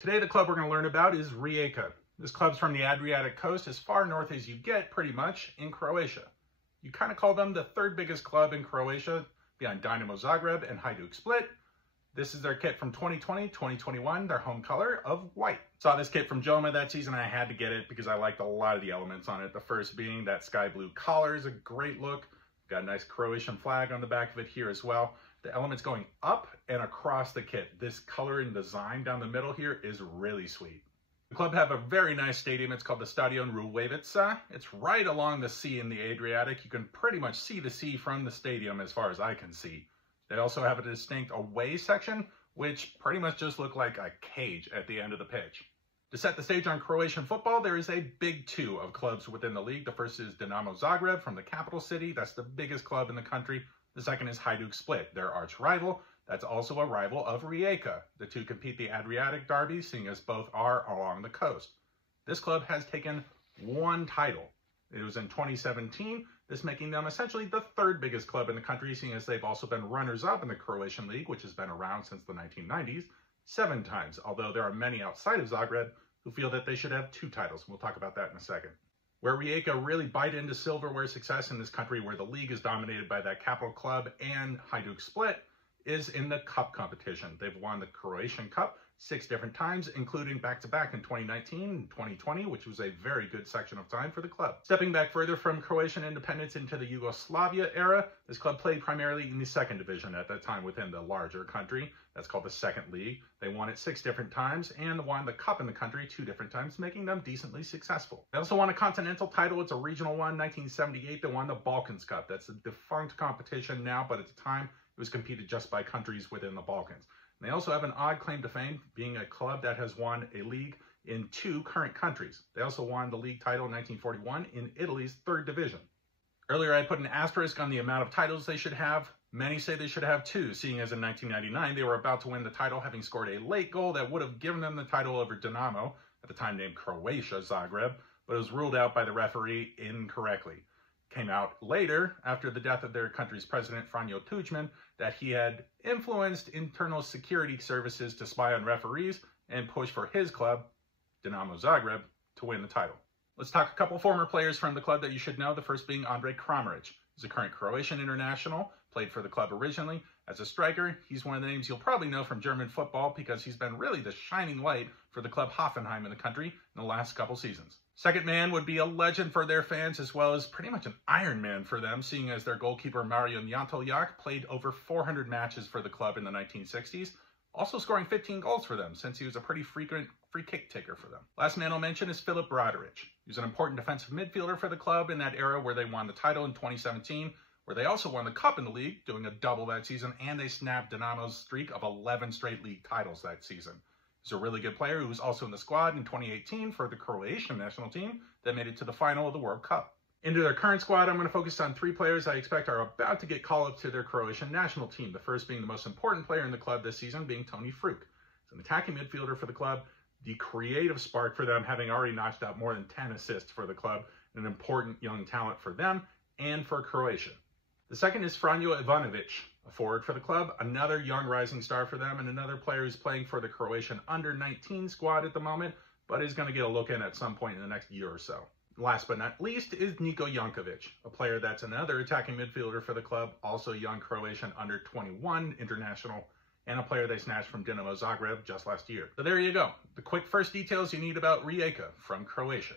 Today, the club we're going to learn about is Rijeka. This club's from the Adriatic coast, as far north as you get, pretty much, in Croatia. You kind of call them the third biggest club in Croatia, behind Dinamo Zagreb and Hajduk Split. This is their kit from 2020-2021, their home color of white. Saw this kit from Joma that season, and I had to get it because I liked a lot of the elements on it. The first being that sky blue collar is a great look. Got a nice Croatian flag on the back of it here as well. The elements going up and across the kit. This color and design down the middle here is really sweet. The club have a very nice stadium. It's called the Stadion Rujevica. It's right along the sea in the Adriatic. You can pretty much see the sea from the stadium as far as I can see. They also have a distinct away section, which pretty much just look like a cage at the end of the pitch. To set the stage on Croatian football, there is a big two of clubs within the league. The first is Dinamo Zagreb from the capital city. That's the biggest club in the country. The second is Hajduk Split, their arch rival. That's also a rival of Rijeka. The two compete the Adriatic derby, seeing as both are along the coast. This club has taken one title. It was in 2017, this making them essentially the third biggest club in the country, seeing as they've also been runners-up in the Croatian League, which has been around since the 1990s, 7 times, although there are many outside of Zagreb who feel that they should have 2 titles. We'll talk about that in a second. Where Rijeka really bite into silverware success in this country, where the league is dominated by that capital club and Hajduk Split, is in the cup competition. They've won the Croatian Cup 6 different times, including back-to-back in 2019 and 2020, which was a very good section of time for the club. Stepping back further from Croatian independence into the Yugoslavia era, this club played primarily in the 2nd division at that time within the larger country. That's called the 2nd League. They won it 6 different times and won the cup in the country 2 different times, making them decently successful. They also won a continental title. It's a regional one, 1978. They won the Balkans Cup. That's a defunct competition now, but at the time, it was competed just by countries within the Balkans. And they also have an odd claim to fame, being a club that has won a league in 2 current countries. They also won the league title in 1941 in Italy's 3rd division. Earlier, I put an asterisk on the amount of titles they should have. Many say they should have 2, seeing as in 1999, they were about to win the title, having scored a late goal that would have given them the title over Dinamo, at the time named Croatia Zagreb, but it was ruled out by the referee incorrectly. Came out later, after the death of their country's president, Franjo Tuđman, that he had influenced internal security services to spy on referees and push for his club, Dinamo Zagreb, to win the title. Let's talk a couple former players from the club that you should know, the first being Andre Kramaric. He's a current Croatian international, played for the club originally as a striker. He's one of the names you'll probably know from German football because he's been really the shining light for the club Hoffenheim in the country in the last couple seasons. Second man would be a legend for their fans, as well as pretty much an Iron Man for them, seeing as their goalkeeper Marian Janteljak played over 400 matches for the club in the 1960s, also scoring 15 goals for them, since he was a pretty frequent free kick taker for them. Last man I'll mention is Filip Brodaric. He was an important defensive midfielder for the club in that era where they won the title in 2017, where they also won the cup in the league, doing a double that season, and they snapped Dinamo's streak of 11 straight league titles that season. He's a really good player who was also in the squad in 2018 for the Croatian national team that made it to the final of the World Cup. Into their current squad, I'm going to focus on 3 players I expect are about to get called up to their Croatian national team. The first being the most important player in the club this season, being Toni Fruk. He's an attacking midfielder for the club, the creative spark for them, having already notched out more than 10 assists for the club, an important young talent for them and for Croatia. The second is Franjo Ivanovic, a forward for the club, another young rising star for them, and another player who's playing for the Croatian under-19 squad at the moment, but is going to get a look in at some point in the next year or so. Last but not least is Niko Jankovic, a player that's another attacking midfielder for the club, also young Croatian under-21 international, and a player they snatched from Dinamo Zagreb just last year. So there you go, the quick first details you need about Rijeka from Croatia.